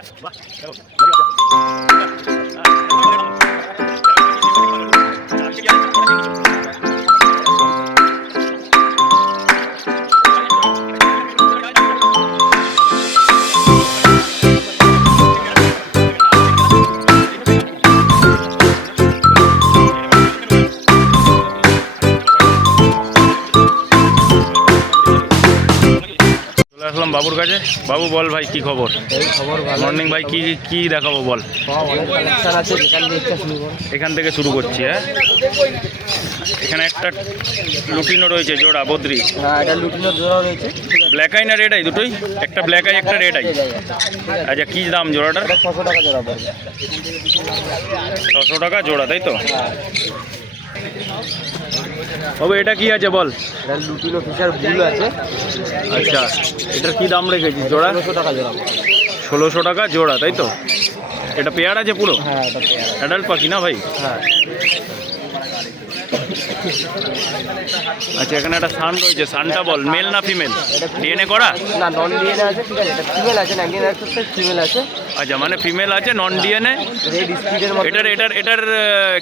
আসলাম বাবুর কাছে। বাবু বল ভাই কি খবর? মর্নিং ভাই, কি কি দেখাবো বল। এখান থেকে শুরু করছি। হ্যাঁ, এখানে একটা লুটিনো রয়েছে জোড়া বদ্রি। ব্ল্যাক আই না রেড আই দুটোই? একটা ব্ল্যাক আই একটা রেড আই। আচ্ছা, কি দাম জোড়াটার? 600 টাকা জোড়া পড়বে। 600 টাকা জোড়া, তাই তো? বাবু এটা কি আছে বল? এটা লুটিনো ফিশার বুল আছে। আচ্ছা, এটার কি দাম রেখেছিস জোড়া? 1600 টাকা জোড়া। 1600 টাকা জোড়া, তাই তো? এটা পেয়ার আছে পুরো? হ্যাঁ, এটা পেয়ার। অ্যাডাল্ট পাখি না ভাই? হ্যাঁ। আচ্ছা, এখানে একটা সান রয়েছে। সানটা বল মেল না ফিমেল? ডিএনএ করা না, নন ডিএনএ আছে। ঠিক আছে, এটা ফিমেল আছে, 99% ফিমেল আছে। আচ্ছা, মানে ফিমেল আছে, নন ডিএনএ। রেড স্পিডের মধ্যে। এটার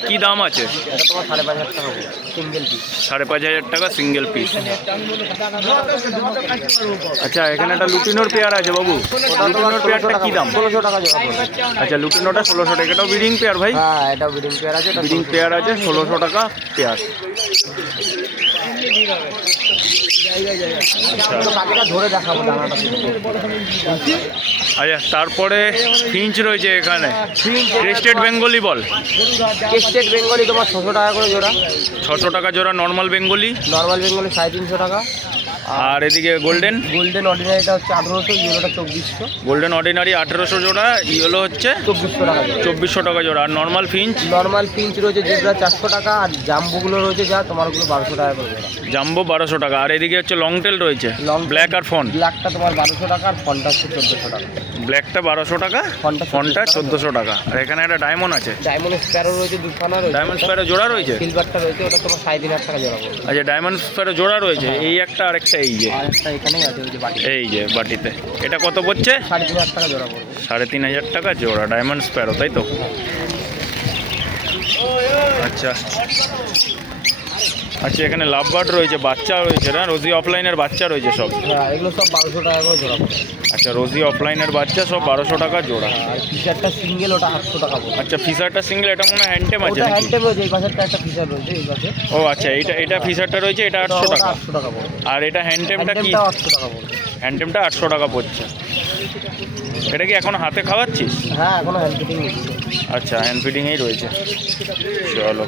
কি দাম আছে? এটা তোমার 5500 টাকা হবে সিঙ্গেল পিস। 5500 টাকা সিঙ্গেল পিস। আচ্ছা, এখানে একটা লুটিনোর পেয়ার আছে বাবু। লুটিনোর পেয়ারটা কি দাম? 1600 টাকা জোড়া পড়বে। আচ্ছা, লুটিনোটা 1600 টাকা। এটাও ব্রিডিং পেয়ার ভাই? হ্যাঁ, এটা ব্রিডিং পেয়ার আছে। ব্রিডিং পেয়ার আছে, 1600 টাকা পেয়ার। বাকিটা ধরে দেখাবো দানাটা। আচ্ছা, তারপরে ফিঞ্চ রয়েছে এখানে। ক্রেস্টেড বেঙ্গলি বল। ক্রেস্টেড বেঙ্গলি তোমার 600 টাকা করে জোড়া। 600 টাকা জোড়া। Normal Bengali? নর্মাল বেঙ্গলি 350 টাকা। আর এদিকে গোল্ডেন? গোল্ডেন অর্ডিনারিটা হচ্ছে 1800, ইয়েলোটা 2400। গোল্ডেন অর্ডিনারি 1800 জোড়া, ইয়েলো হচ্ছে 2400 টাকা জোড়া। 2400 টাকা জোড়া। আর নর্মাল ফিঞ্চ? নর্মাল পিঞ্চ রয়েছে যেগুলো 400 টাকা, আর জাম্বুগুলো রয়েছে যা তোমারগুলো 1200 টাকা করে জোড়া। জাম্বো 1200 টাকা। আর এদিকে হচ্ছে লং টেল রয়েছে, ব্ল্যাক আর ফন। ব্ল্যাকটা তোমার 1200 টাকা, আর ফনটা হচ্ছে 1400 টাকা। ব্ল্যাকটা 1200 টাকা, ফনটা 1400 টাকা। আর এখানে একটা ডায়মন্ড আছে। ডায়মন্ড স্প্যারো রয়েছে, দুখানা রয়েছে। ডায়মন্ড স্প্যারো জোড়া রয়েছে? সিলভারটা রয়েছে, ওটা তোমার 3500 টাকা জোড়া পড়বে। আচ্ছা, ডায়মন্ড স্প্যারো জোড়া রয়েছে। এই একটা আর একটা এই যে, আর একটা এখানেই আছে, ওই যে বাটি। এই যে বাটিতে। এটা কত পড়ছে? 3500 টাকা জোড়া পড়বে। 3500 টাকা জোড়া ডায়মন্ড স্প্যারো, তাই তো? আচ্ছা আচ্ছা, এখানে লাভ বার্ড রয়েছে, বাচ্চা রয়েছে না? রোজি অফলাইনের বাচ্চা রয়েছে সব? হ্যাঁ, এগুলো সব 1200 টাকা করে জোড়া পড়বে। আচ্ছা, রোজি অফলাইনের বাচ্চা সব 1200 টাকা জোড়া। আর ফিশারটা সিঙ্গেল, ওটা 800 টাকা পড়বে। আচ্ছা, ফিশারটা সিঙ্গেল। এটা মনে হয় হ্যান্ডটেম আছে ওটা নাকি? হ্যান্ডটেম রয়েছে, এই পাশেরটা একটা ফিশার রয়েছে এই পাশে। ও আচ্ছা, এটা ফিশারটা রয়েছে, এটা 800 টাকা। 800 টাকা পড়বে। আর এটা হ্যান্ডটেমটা কি? 800 টাকা পড়বে। হ্যান্ডটেমটা 800 টাকা পড়ছে। এটা কি এখন হাতে খাওয়াচ্ছিস? হ্যাঁ, এখনো হ্যান্ড ফিটিং নিচ্ছি। আচ্ছা, হ্যান্ড ফিডিংয়েই রয়েছে। চলো।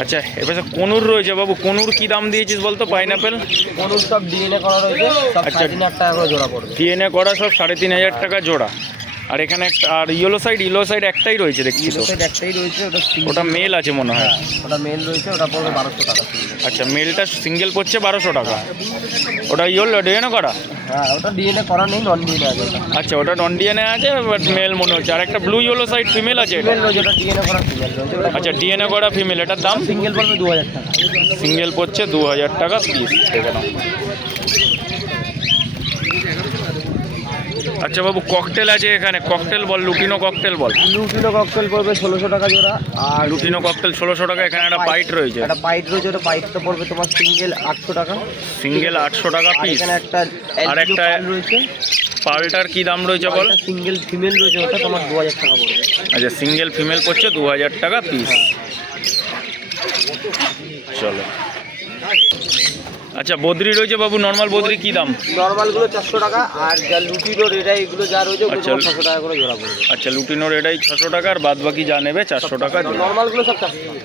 আচ্ছা, এবার কনুর রয়েছে বাবু। কনুর কি দাম দিয়েছিস বলতো? পাইনাপেল কোন সব ডিএনএ করা রয়েছে, সব আচ্ছা। 3500 টাকা করে জোড়া পড়বে। ডিএনএ করা সব 3500 টাকা জোড়া। আর এখানে একটা, আর ইয়েলো সাইড একটাই রয়েছে দেখছি তো। ইয়েলো একটাই রয়েছে, ওটা মেল আছে মনে হয়। ওটা মেল রয়েছে, ওটা পড়বে 1200 টাকা। আচ্ছা, মেলটা সিঙ্গেল পড়ছে 1200 টাকা। ওটা ইয়েলো ডিএনএ করা? হ্যাঁ, ওটা ডিএনএ করা নেই, নন ডিএনএ আছে ওটা। আচ্ছা, ওটা নন ডিএনএ আছে, বাট মেল মনে হচ্ছে। আর একটা ব্লু ইয়েলো সাইড ফিমেল আছে এটা? ফিমেল রয়েছে, ওটা ডিএনএ করা ফিমেল রয়েছে। আচ্ছা, ডিএনএ করা ফিমেল। এটার দাম? সিঙ্গেল পড়বে 2000 টাকা। সিঙ্গেল পড়ছে 2000 টাকা পিস। দেখে নাও। আচ্ছা বাবু, ককটেল আছে এখানে। ককটেল বল, লুটিনো ককটেল বল। লুটিনো ককটেল পড়বে 1600 টাকা জোড়া। আর লুটিনো ককটেল 1600 টাকা। এখানে একটা পাইট রয়েছে। একটা পাইট রয়েছে, ওটা পাইটটা পড়বে তোমার সিঙ্গেল 800 টাকা। সিঙ্গেল 800 টাকা আর পিস। এখানে একটা আর একটা রয়েছে। পালটার কি দাম রয়েছে বল? সিঙ্গেল ফিমেল রয়েছে, ওটা তোমার 2000 টাকা পড়বে। আচ্ছা, সিঙ্গেল ফিমেল পড়ছে 2000 টাকা পিস। চলো। আচ্ছা, বদ্রি রয়েছে বাবু। নর্মাল বদ্রি কি দাম? নর্মালগুলো 400 টাকা, আর যা লুটিনো রেডাই এগুলো যা রয়েছে ওগুলো আচ্ছা। 600 টাকা করে জোড়া পড়বে। আচ্ছা, লুটিনোর এটাই 600 টাকা, আর বাদ বাকি যা নেবে 400 টাকা। নর্মালগুলো সব 400 টাকা।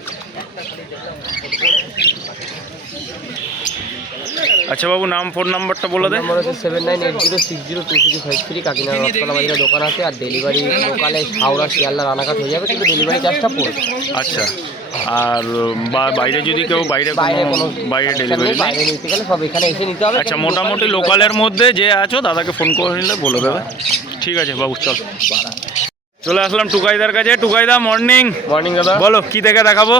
আচ্ছা বাবু, নাম ফোন নাম্বারটা বলে দে। নম্বর হচ্ছে 7980602653, কাকিনাড়া রথতলা বাজারে দোকান আছে। আর ডেলিভারি লোকালে হাওড়া, শিয়ালদা, রানাঘাট হয়ে যাবে, কিন্তু ডেলিভারি চার্জটা পড়বে। আচ্ছা, আর বাইরে যদি কেউ বাইরে ডেলিভারি বাইরে নিতে গেলে সব এখানে এসে নিতে হবে। আচ্ছা, মোটামুটি লোকালের মধ্যে যে আছো দাদাকে ফোন করে নিলে বলে দেবে। ঠিক আছে বাবু, চল। চলে আসলাম টুকাইদার কাছে। টুকাইদা, মর্নিং। মর্নিং দাদা। বলো কি দেখে দেখাবো?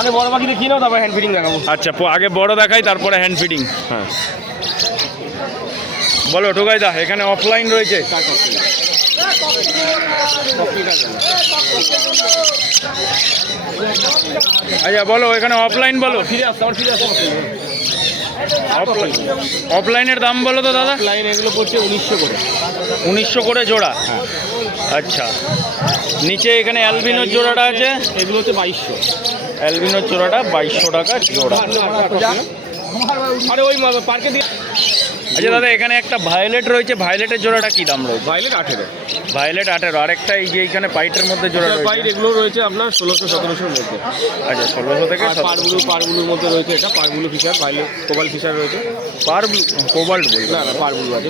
আরে বড় পাখি দেখি নাও, তারপর হ্যান্ড ফিটিং দেখাবো। আচ্ছা, আগে বড় দেখাই, তারপরে হ্যান্ড ফিটিং। বলো টুকাইদা, এখানে অফলাইন রয়েছে। আচ্ছা বলো এখানে অফলাইন বলো, ফিরে আসতে আমার ফিরে আসতে অফলাইনের দাম বলো তো দাদা। লাইন এগুলো পড়ছে 1900 করে। 1900 করে জোড়া। আচ্ছা, নিচে এখানে অ্যালবিনোর জোড়াটা আছে, এগুলো হচ্ছে 2200। অ্যালবিনোর জোড়াটা 2200 টাকা জোড়া। আরে ওই পার্কে দিয়ে। আচ্ছা দাদা এখানে একটা ভায়োলেট রয়েছে, ভায়োলেটের জোড়াটা কি দাম রয়েছে? ভাইলেট 18। ভায়োলেট 18। আরেকটা এই যে এইখানে পাইটের মধ্যে জোড়া রয়েছে, পাইট এগুলো রয়েছে আপনার 1600-1700 মধ্যে। আচ্ছা 1600 থেকে আর পারবুলুর মধ্যে রয়েছে এটা পারবুলু ফিশার, ভাইলেট কোবাল ফিশার রয়েছে। পারব্লু কোবাল্ট বলবো না পারবুলু আছে।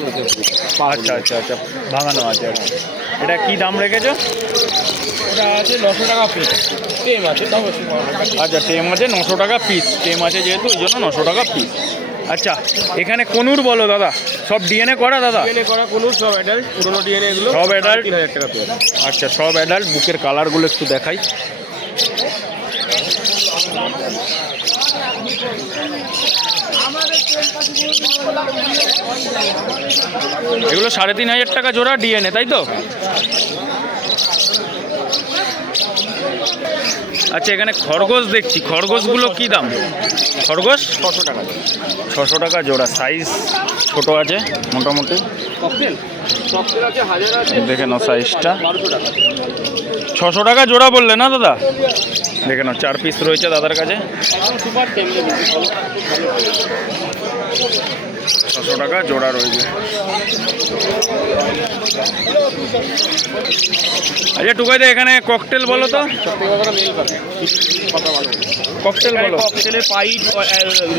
আচ্ছা আচ্ছা আচ্ছা, ভাঙানো আছে আর কি। এটা কি দাম রেখেছো? এটা আছে 900 টাকা পিস। টেম আছে তাও বেশি। আচ্ছা টেম আছে 900 টাকা পিস, টেম আছে যেহেতু ওই জন্য 900 টাকা পিস। আচ্ছা এখানে কনুর বলো দাদা, সব ডিএনএ করা দাদা? ডিএনএ করা কোনো সব অ্যাডাল্ট, পুরোনো ডিএনএ এগুলো সব adult? 3000 টাকা পেয়ার। আচ্ছা সব অ্যাডাল্ট। বুকের কালারগুলো একটু দেখাই। এগুলো 3500 টাকা জোড়া ডিএনএ, তাই তো? আচ্ছা এখানে খরগোশ দেখছি, খরগোশগুলো কি দাম? খরগোশ 600 টাকা। 600 টাকা জোড়া, সাইজ ছোট আছে মোটামুটি। ককটেল আছে 1000 আছে। দেখে নাও সাইজটা। 1200 টাকা। 600 টাকা জোড়া বললে না দাদা? দেখে নাও 4 পিস রয়েছে দাদার কাছে। সুপার টেম বেশি ভালো। 600 টাকা জোড়া রয়েছে। আচ্ছা টুকাইদা এখানে ককটেল বলো তো, সবথেকে বড় মেল পাবে। কথা ভালো। ককটেল বলো। ককটেলের পাইট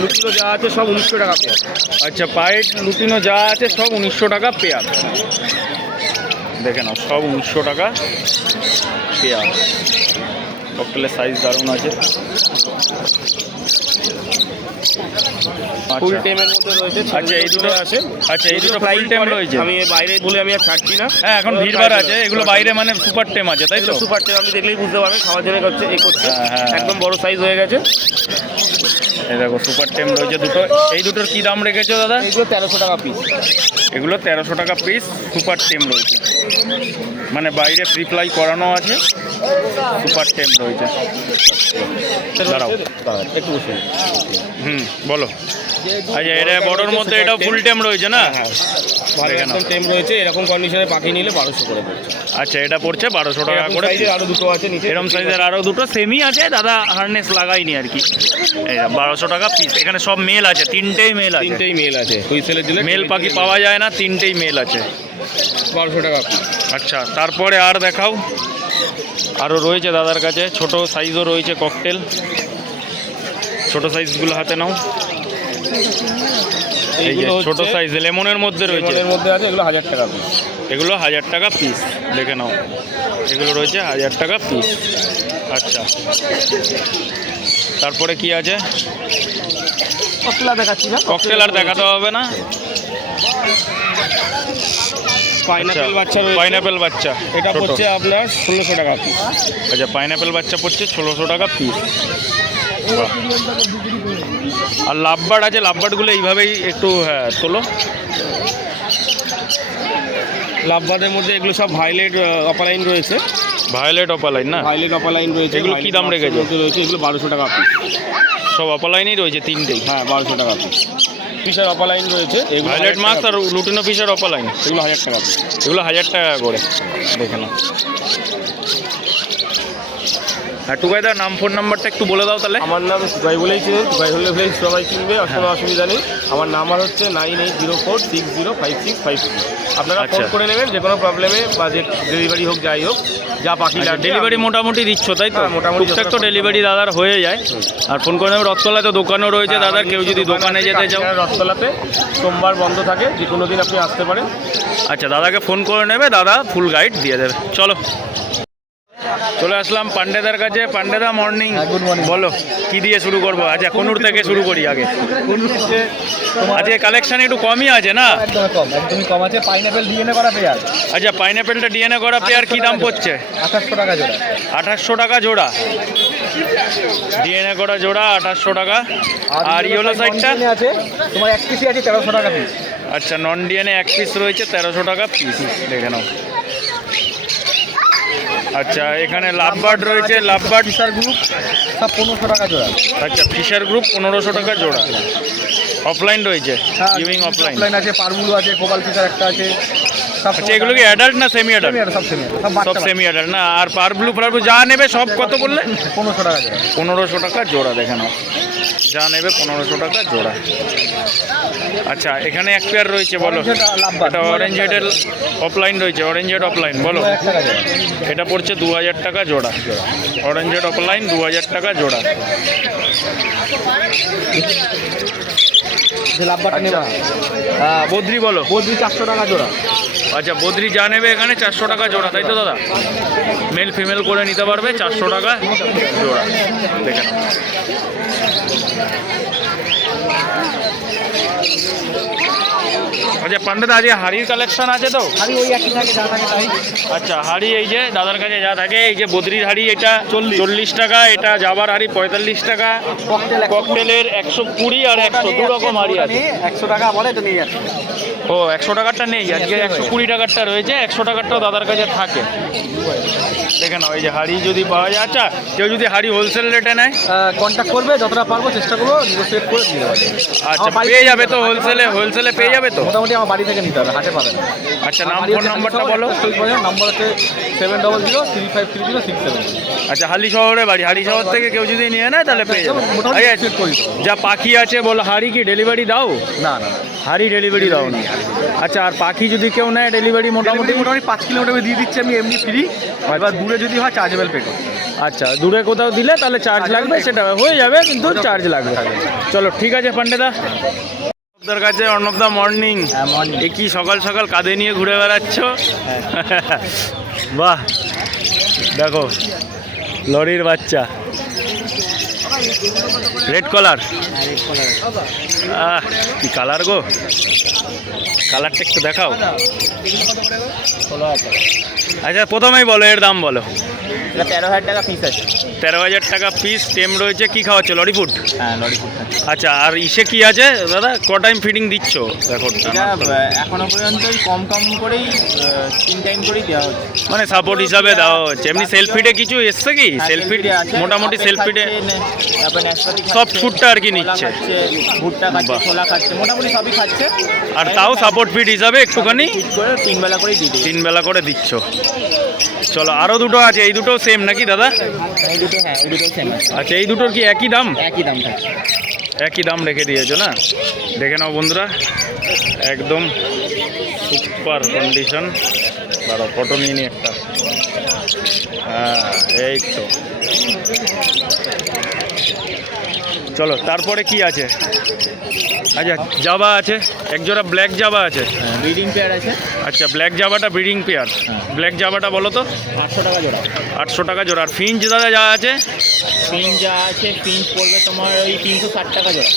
লুটিনো যা আছে সব 1900 টাকা পেয়ার। আচ্ছা পাইট লুটিনো যা আছে সব 1900 টাকা পেয়ার। দেখে নাও সব 1900 টাকা পেয়ার। ককটেলের সাইজ দারুণ আছে। ফুল টেমের মধ্যে রয়েছে। আচ্ছা এই দুটো আছে। আচ্ছা এই দুটো ফুল টেম রয়েছে। আমি বাইরে বলে আমি আর ছাড়ছি না। হ্যাঁ এখন ভিড়ভাড় আছে, এগুলো বাইরে মানে সুপার টেম আছে তাই তো? সুপার টেম আপনি দেখলেই বুঝতে পারবেন, খাওয়ার জন্য করছে এই করছে। হ্যাঁ। একদম বড় সাইজ হয়ে গেছে। এই দেখো সুপার টেম রয়েছে দুটো। এই দুটোর কি দাম রেখেছো দাদা? এইগুলো 1300 টাকা পিস। এগুলো 1300 টাকা পিস সুপার টেম রয়েছে, মানে বাইরে ফ্রি ফ্লাই করানো আছে। সুপার টেম রয়েছে। দাঁড়াও একটু বসে। বলো। আচ্ছা এটা বড়োর মধ্যে এটাও ফুল টেম রয়েছে না? ভালো একদম টেম রয়েছে। এরকম কন্ডিশনে পাখি নিলে 1200 করে পড়ছে। আচ্ছা এটা পড়ছে 1200 টাকা করে। সাইজের আরো দুটো আছে নিচে। এরকম সাইজের আরও দুটো সেমই আছে, দাদা হারনেস লাগাইনি আর কি। এই 1200 টাকা পিস। এখানে সব মেল আছে, তিনটেই মেল আছে। তিনটেই মেল আছে। হুইসেলের জন্য মেল পাখি পাওয়া যায় না, তিনটেই মেল আছে। 1200 টাকা পিস। আচ্ছা তারপরে আর দেখাও, আরও রয়েছে দাদার কাছে। ছোট সাইজও রয়েছে ককটেল, ছোট সাইজগুলো হাতে নাও। এই যে ছোট সাইজ লেমনের মধ্যে রয়েছে, এর মধ্যে আছে। এগুলো 1000 টাকা পিস। এগুলো 1000 টাকা পিস। দেখে নাও এগুলো রয়েছে 1000 টাকা পিস। আচ্ছা তারপরে কি আছে? ককটেল দেখাচ্ছি না। ককটেল আর দেখাতে হবে না। পাইনাপেল বাচ্চা রয়েছে। পাইনাপেল বাচ্চা এটা ছোট। পড়ছে আপনার 1600 টাকা পিস। আচ্ছা পাইনাপেল বাচ্চা পড়ছে 1600 টাকা পিস। বাহ। আর লাভবার্ড আছে, লাভবার্ডগুলো এইভাবেই একটু তোলো। লাভবার্ডের মধ্যে এগুলো সব ভায়োলেট অপালাইন রয়েছে। ভায়োলেট অপালাইন না? ভায়োলেট অপালাইন রয়েছে। এগুলো কি দাম রেখেছো? রয়েছে এগুলো 1200 টাকা পিস। সব অপালাইনই রয়েছে তিনটেই? হ্যাঁ 1200 টাকা পিস। ফিশার অপালাইন রয়েছে। এগুলো ভায়োলেট মাস্ক আর লুটিনো ফিশার অপালাইন, এগুলো 1000 টাকা পিস। এগুলো 1000 টাকা করে। দেখে নাও। হ্যাঁ টুকাইদার নাম ফোন নাম্বারটা একটু বলে দাও তাহলে। আমার নাম টুকাই বলেই চিনেন। টুকাই হলে বলেই সবাই চিনবে, কোনো অসুবিধা নেই। আমার নাম্বার হচ্ছে 9804605653। আপনারা ফোন আচ্ছা। করে নেবেন যে কোনো প্রবলেমে, বা যে ডেলিভারি হোক যাই হোক, যা পাখি লাগবে। ডেলিভারি মোটামুটি দিচ্ছ তাই তো? হ্যাঁ, মোটামুটি টুকটাক তো ডেলিভারি দাদার হয়ে যায়। আর ফোন করে নেবে। রথতলায় তো দোকানও রয়েছে হ্যাঁ, দাদার, কেউ যদি দোকানে যেতে চাও। রথতলাতে সোমবার বন্ধ থাকে, যে কোনো দিন আপনি আসতে পারেন। আচ্ছা দাদাকে ফোন করে নেবে, দাদা ফুল গাইড দিয়ে দেবে। চলো চলে আসলাম পান্ডেদার কাছে। পান্ডেদা মর্নিং। Good morning. বলো কি দিয়ে শুরু করবো? আচ্ছা কনুর থেকে শুরু করি আগে। আজকে কালেকশন একটু কমই আছে না? একদমই কম আছে। পাইনাপেল ডিএনএ করা পেয়ার। আচ্ছা পাইনাপেলটা ডিএনএ করা পেয়ার কি দাম পড়ছে? 2800 টাকা জোড়া। 2800 টাকা জোড়া। ডিএনএ করা জোড়া 2800 টাকা। আর ইয়েলো সাইডটা আছে তোমার এক পিসই আছে 1300 টাকা পিস। আচ্ছা নন ডিএনএ এক পিস রয়েছে 1300 টাকা পিস। দেখে নাও আচ্ছা, এখানে লাভবার্ড রয়েছে, লাভবার্ড ফিশার গ্রুপ সব 1500 টাকা জোড়া। আচ্ছা, ফিশার গ্রুপ 1500 টাকা জোড়া। অফলাইন রয়েছে, ইভিং অফলাইন। অফলাইন আছে, পারবুলো আছে, কোবাল ফিশার একটা আছে। সব আচ্ছা, এগুলো কি অ্যাডাল্ট না সেমি অ্যাডাল্ট? সব সেমি, সব সেমি অ্যাডাল্ট না? আর পারব্লু ফারব্লু যা নেবে সব কত বললে? 1500 টাকা জোড়া। 1500 টাকা জোড়া। দেখে নাও, যা নেবে 1500 টাকা জোড়া। আচ্ছা, এখানে এক পেয়ার রয়েছে, বলো। এটা অরেঞ্জ হেডের অফলাইন রয়েছে, অরেঞ্জ হেড অফলাইন, বলো। 2000 টাকা জোড়া। এটা পড়ছে 2000 টাকা জোড়া। অরেঞ্জ হেড অফলাইন 2000 টাকা জোড়া। যে লাভবারটা নেবা, হ্যাঁ, বদ্রি বলো। বদ্রি 400 টাকা জোড়া। আচ্ছা, বদ্রি যা নেবে এখানে 400 টাকা জোড়া, তাই তো দাদা? মেল ফিমেল করে নিতে পারবে, 400 টাকা জোড়া। দেখে নাও। আচ্ছা পান্ডা, আজকে হাড়ির কালেকশন আছে তো? আমি ওই একই থাকে, যা থাকে তাই। আচ্ছা, হাড়ি এই যে দাদার কাছে যা থাকে, এই যে বদ্রির হাড়ি এটা 40 টাকা, এটা জাবার হাড়ি 45 টাকা, ককটেলের 120 আর 100 দু রকম হাড়ি আছে। 100 টাকা বলে তো নিয়ে যাচ্ছে। ও 100 টাকারটা নেই আজকে, 120 টাকারটা রয়েছে, 100 টাকারটাও দাদার কাছে থাকে। দেখে নাও, এই যে হাড়ি যদি পাওয়া যায়। আচ্ছা, কেউ যদি হাড়ি হোলসেল রেটে নেয়, কন্ট্যাক্ট করবে, যতটা পারবো চেষ্টা করবো নেগোসিয়েট করে দিয়ে দেবো। আচ্ছা পেয়ে যাবে তো? হোলসেলে পেয়ে যাবে তো? মোটামুটি আমার বাড়ি থেকে নিতে হবে, হাটে পাবেন। আচ্ছা, ফোন নাম্বারটা বলো। নাম্বার হচ্ছে 700353067। আচ্ছা, হালি শহরে বাড়ি, হালি শহর থেকে কেউ যদি নিয়ে নেয় তাহলে পেয়ে যাবে। মোটামুটি আচ্ছা, চেক করে দিতে হবে। যা পাখি আছে বলো, হাড়ি কি ডেলিভারি দাও? না না, হাড়ি ডেলিভারি দাও না? আচ্ছা, আর পাখি যদি কেউ নেয় ডেলিভারি মোটামুটি? মোটামুটি 5 কিলোমিটার দিয়ে দিচ্ছি আমি এমনি ফ্রি। এবার দূরে যদি হয় চার্জেবল পে করতে হবে। আচ্ছা, দূরে কোথাও দিলে তাহলে চার্জ লাগবে, সেটা হয়ে যাবে, কিন্তু চার্জ লাগবে। চলো ঠিক আছে পান্ডেদা। আপনার কাছে অর্ণবদা মর্নিং। এ কি সকাল সকাল কাঁধে নিয়ে ঘুরে বেড়াচ্ছ? বাহ, দেখো লরির বাচ্চা, রেড কলার। কি কালার গো, কালারটা একটু দেখাও। আচ্ছা, প্রথমেই বলো এর দাম বলো। 13,000 টাকা পিস আছে। 13,000 টাকা পিস। টেম রয়েছে, কি খাওয়াচ্ছে? লরি ফুড? হ্যাঁ, লরি ফুড। আচ্ছা, আর ইসে কি আছে দাদা? ক টাইম ফিডিং দিচ্ছ? দেখো এখনো পর্যন্ত কম করেই 3 টাইম করেই দেওয়া হচ্ছে। মানে সাপোর্ট হিসাবে দেওয়া হচ্ছে। এমনি সেলফ ফিডে কিছু এসছে কি? সেলফ ফিড মোটামুটি সেলফ ফিডে সফট ফুডটা আর কি নিচ্ছে। ভুট্টা খাচ্ছে, ছোলা খাচ্ছে, মোটামুটি সবই খাচ্ছে। আর তাও সাপোর্ট ফিড হিসাবে একটুখানি করে 3 বেলা করেই দিই। 3 বেলা করে দিচ্ছ। চলো, আরও দুটো আছে, এই দুটো সেম নাকি দাদা? এই দুটো, হ্যাঁ এই দুটো সেম। আচ্ছা, এই দুটোর কি একই দাম? একই দাম থাকছে। একই দাম রেখে দিয়েছো না? দেখে নাও বন্ধুরা, একদম সুপার কন্ডিশন। দাঁড়াও, ফটো নিয়ে নি একটা। হ্যাঁ, এই তো। চলো, তারপরে কি আছে? আচ্ছা, জাবা আছে, একজোড়া ব্ল্যাক জাবা আছে, ব্রিডিং পেয়ার আছে। আচ্ছা, ব্ল্যাক জাবাটা ব্রিডিং পেয়ার। ব্ল্যাক জাবাটা বলো তো? 800 টাকা জোড়া। 800 টাকা জোড়া। আর ফিঞ্চ দাদা যা আছে? ফিঞ্চ যা আছে, ফিঞ্চ পড়বে তোমার ওই 360 টাকা জোড়া।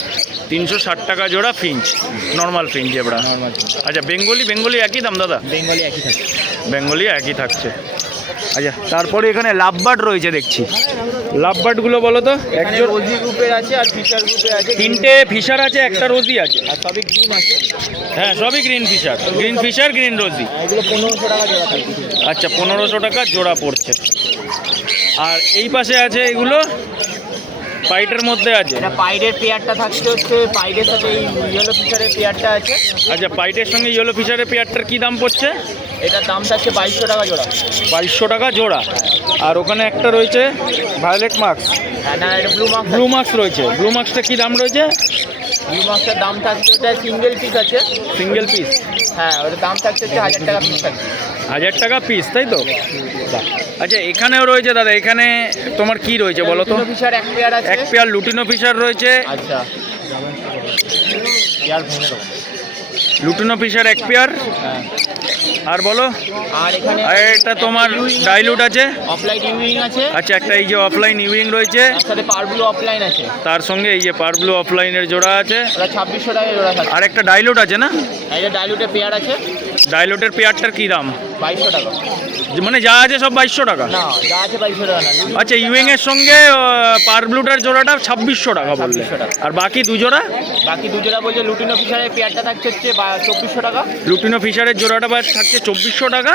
360 টাকা জোড়া ফিঞ্চ, নর্মাল ফিঞ্চ জেবড়া। নর্মাল। আচ্ছা, বেঙ্গলি একই দাম দাদা? বেঙ্গলি একই থাকে। বেঙ্গলি একই থাকছে। আচ্ছা, তারপরে এখানে লাভবার্ড রয়েছে দেখছি। লাভবার্ডগুলো বলো তো? এখানে রোজি গ্রুপের আছে আর ফিশার গ্রুপের আছে। 3টে ফিশার আছে, একটা রোজি আছে। আর সবই গ্রিন আছে। হ্যাঁ, সবই গ্রিন ফিশার, গ্রিন রোজি। এগুলো 1500 টাকা জোড়া থাকবে। আচ্ছা, 1500 টাকা জোড়া পড়ছে। আর এই পাশে আছে এগুলো পাইটের মধ্যে আছে। এটা পাইডের পেয়ারটা থাকছে, হচ্ছে পাইডের সাথে এই ইয়েলো ফিশারের পেয়ারটা আছে। আচ্ছা, পাইটের সঙ্গে ইয়েলো ফিশারের পেয়ারটার কি দাম পড়ছে? এটার দাম থাকছে 2200 টাকা জোড়া। 2200 টাকা জোড়া। আর ওখানে একটা রয়েছে ভায়োলেট মার্কস। হ্যাঁ, না এটা ব্লু মার্কস রয়েছে। ব্লু মার্কসটা কি দাম রয়েছে? ব্লু মার্কসের দাম থাকছে, ওটা সিঙ্গেল পিস আছে। Single piece? হ্যাঁ, ওটার দাম থাকছে 1000 টাকা পিস থাকছে। 1000 টাকা পিস, তাই তো? আচ্ছা, এখানেও রয়েছে দাদা, এখানে তোমার কি রয়েছে বলো তো? ফিশার এক পেয়ার আছে। এক পেয়ার লুটিনো ফিশার রয়েছে। আচ্ছা, লুটিনো ফিশার এক পেয়ার। হ্যাঁ। আর বলো? আর এখানে আর এটা তোমার ডাইলুট আছে। অফলাইন ইউইং আছে। আচ্ছা, একটা এই যে অফলাইন ইউইং রয়েছে, তার সাথে পারব্লু অফলাইন আছে। তার সঙ্গে এই যে পারব্লু অফলাইনের জোড়া আছে। ওটা 2600 টাকা জোড়া থাকে। আর একটা ডাইলুট আছে না? এই যে ডাইলুটের পেয়ার আছে। ডাইলোটের পেয়ারটার কী দাম? 2200 টাকা। মানে যা আছে সব 2200 টাকা? না, যা আছে 2200 টাকা না। আচ্ছা, ইউএং এর সঙ্গে পার ব্লুটার জোড়াটা 2600 টাকা বললে, 2600 টাকা। আর বাকি দু জোড়া? বাকি দু জোড়া বলছে লুটিনো ফিশারের পেয়ারটা থাকছে হচ্ছে 2400 টাকা। লুটিনো ফিশারের জোড়াটা থাকছে 2400 টাকা,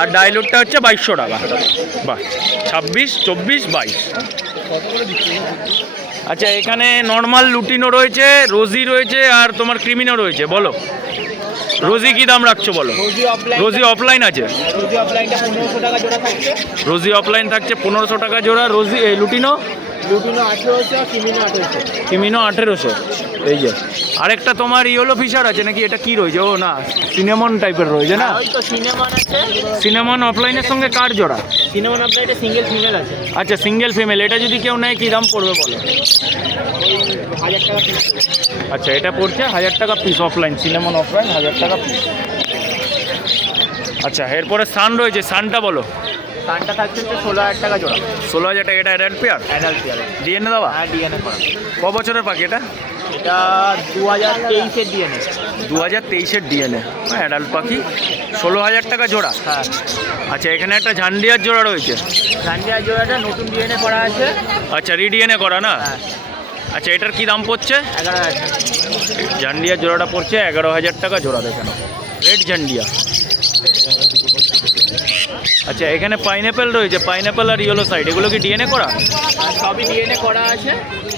আর ডাইলোটটা হচ্ছে 2200 টাকা। বাহ, 26, 24, 22। আচ্ছা, এখানে নর্মাল লুটিনো রয়েছে, রোজি রয়েছে, আর তোমার ক্রিমিনো রয়েছে। বলো রোজি কি দাম রাখছো বলো? রোজি অফলাইন আছে? রোজি অফলাইনটা 1500 টাকা জোড়া থাকছে। রোজি অফলাইন থাকছে 1500 টাকা জোড়া। রোজি লুটিনো? লুটিনো 1800 আর কিমিনো 1800। কিমিনো 1800। এই যে আরেকটা তোমার ইয়েলো ফিশার আছে নাকি? এটা কি রয়েছে? ও না, সিনেমন টাইপের রয়েছে না? ওই তো সিনেমন আছে। সিনেমন অফলাইনের সঙ্গে কার জোড়া? সিনেমন অফলাইনে সিঙ্গেল ফিমেল আছে। আচ্ছা, সিঙ্গেল ফিমেল। এটা যদি কেউ নেয় কী দাম পড়বে বলো? 1000 টাকা পিস। আচ্ছা, এটা পড়ছে 1000 টাকা পিস অফলাইন, সিনেমন অফলাইন 1000 টাকা পিস। আচ্ছা, এরপরে সান রয়েছে, সানটা বলো। সানটা থাকছে হচ্ছে 16000 টাকা জোড়া। 16000 টাকা। এটা adult pair? Adult pair. DNA দেওয়া? হ্যাঁ, ডিএনএ করা। ক বছরের পাখি এটা? এটা 2023 এর ডিএনএ। 2023-এর ডিএনএ, অ্যাডাল্ট পাখি। 16000 টাকা জোড়া? হ্যাঁ। আচ্ছা, এখানে একটা ঝান্ডিয়ার জোড়া রয়েছে। ঝান্ডিয়া জোড়াটা নতুন ডিএনএ করা আছে। আচ্ছা, রিডিএনএ করা না? হ্যাঁ। আচ্ছা, এটার কি দাম পড়ছে? 11000 টাকা। ঝান্ডিয়ার জোড়াটা পড়ছে 11000 টাকা জোড়া। দেখেন, রেড ঝান্ডিয়া। আচ্ছা, এখানে পাইনঅ্যাপেল রয়েছে, পাইনঅ্যাপেল আর ইয়েলো সাইড, এগুলো কি ডিএনএ করা? আর সবই ডিএনএ করা আছে।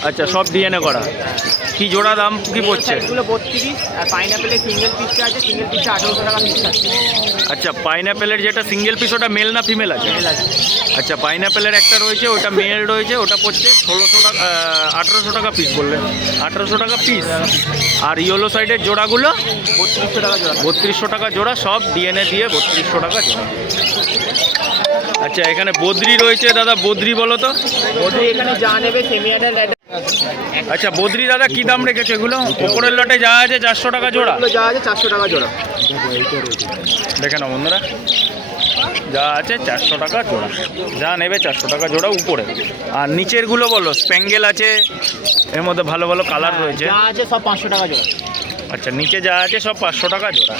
আচ্ছা, সব ডিএনএ করা। কি জোড়া দাম কি পড়ছে? এগুলো 32। আর পাইনঅ্যাপেলের সিঙ্গেল পিসটা আছে, সিঙ্গেল পিসটা 1800 টাকা পিস আছে। আচ্ছা, পাইনঅ্যাপেলের যেটা সিঙ্গেল পিস ওটা মেল না ফিমেল আছে? মেল আছে। আচ্ছা, পাইনঅ্যাপেলের একটা রয়েছে, ওটা মেল রয়েছে, ওটা পড়ছে 1600 টাকা, 1800 টাকা পিস বললেন? 1800 টাকা পিস। আর ইয়েলো সাইডের জোড়াগুলো? 3200 টাকা জোড়া। 3200 টাকা জোড়া, সব ডিএনএ দিয়ে 3200 টাকা জোড়া। আচ্ছা, এখানে বদ্রি রয়েছে দাদা, বদ্রি বলো তো। ওদের এখানে যা নেবে সেমি অ্যাডাল্ট। আচ্ছা, বদ্রি দাদা কি দাম রেখেছে এগুলো? উপরের লটে যা আছে 400 টাকা জোড়া? এগুলো যা আছে 400 টাকা জোড়া। দেখে নাও বন্ধুরা, যা আছে 400 টাকা জোড়া, যা নেবে 400 টাকা জোড়া উপরে। আর নিচেরগুলো বলো, স্প্যাঙ্গেল আছে, এর মধ্যে ভালো ভালো কালার রয়েছে। যা আছে সব 500 টাকা জোড়া। আচ্ছা, নিচে যা আছে সব 500 টাকা জোড়া।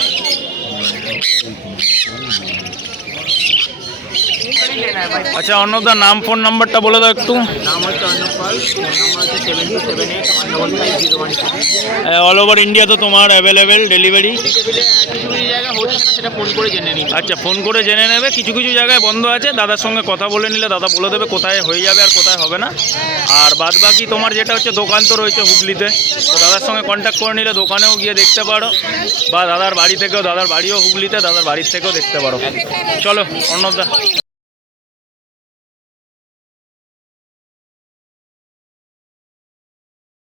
আচ্ছা, অর্ণবদার নাম ফোন নাম্বারটা বলে দাও একটু। নাম হচ্ছে অর্ণব পাল, ফোন নাম্বার হচ্ছে 72781550। অল ওভার ইন্ডিয়া তো তোমার অ্যাভেলেবেল ডেলিভারি? কিছু কিছু জায়গায় হচ্ছে না, সেটা ফোন করে জেনে নিন। আচ্ছা, ফোন করে জেনে নেবে। কিছু কিছু জায়গায় বন্ধ আছে, দাদার সঙ্গে কথা বলে নিলে দাদা বলে দেবে কোথায় হয়ে যাবে আর কোথায় হবে না। আর বাদ বাকি তোমার যেটা হচ্ছে দোকান তো রয়েছে হুগলিতে, তো দাদার সঙ্গে কন্ট্যাক্ট করে নিলে দোকানেও গিয়ে দেখতে পারো, বা দাদার বাড়ি থেকেও, দাদার বাড়িও হুগলিতে, দাদার বাড়ির থেকেও দেখতে পারো। চলো অর্ণবদা।